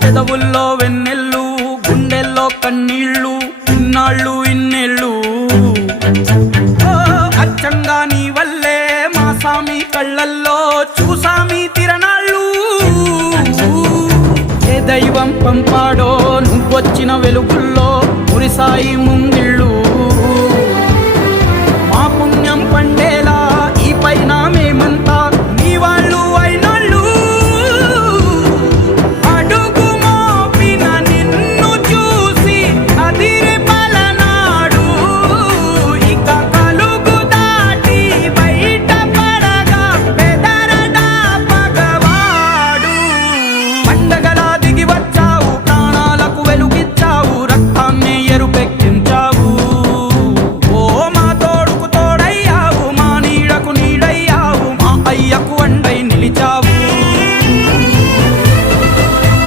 పెదవుల్లో వెన్నెల్లు గుండెల్లో కన్నీళ్ళు ఇన్నాళ్ళు ఇన్నేళ్ళు అచ్చంగా నీ వల్లే మా సామి కళ్ళల్లో చూసామి తిరణాళ్ళు ఏ దైవం పంపాడో నువ్వొచ్చిన వెలుగుల్లో మురిసాయి ముంగిళ్ళు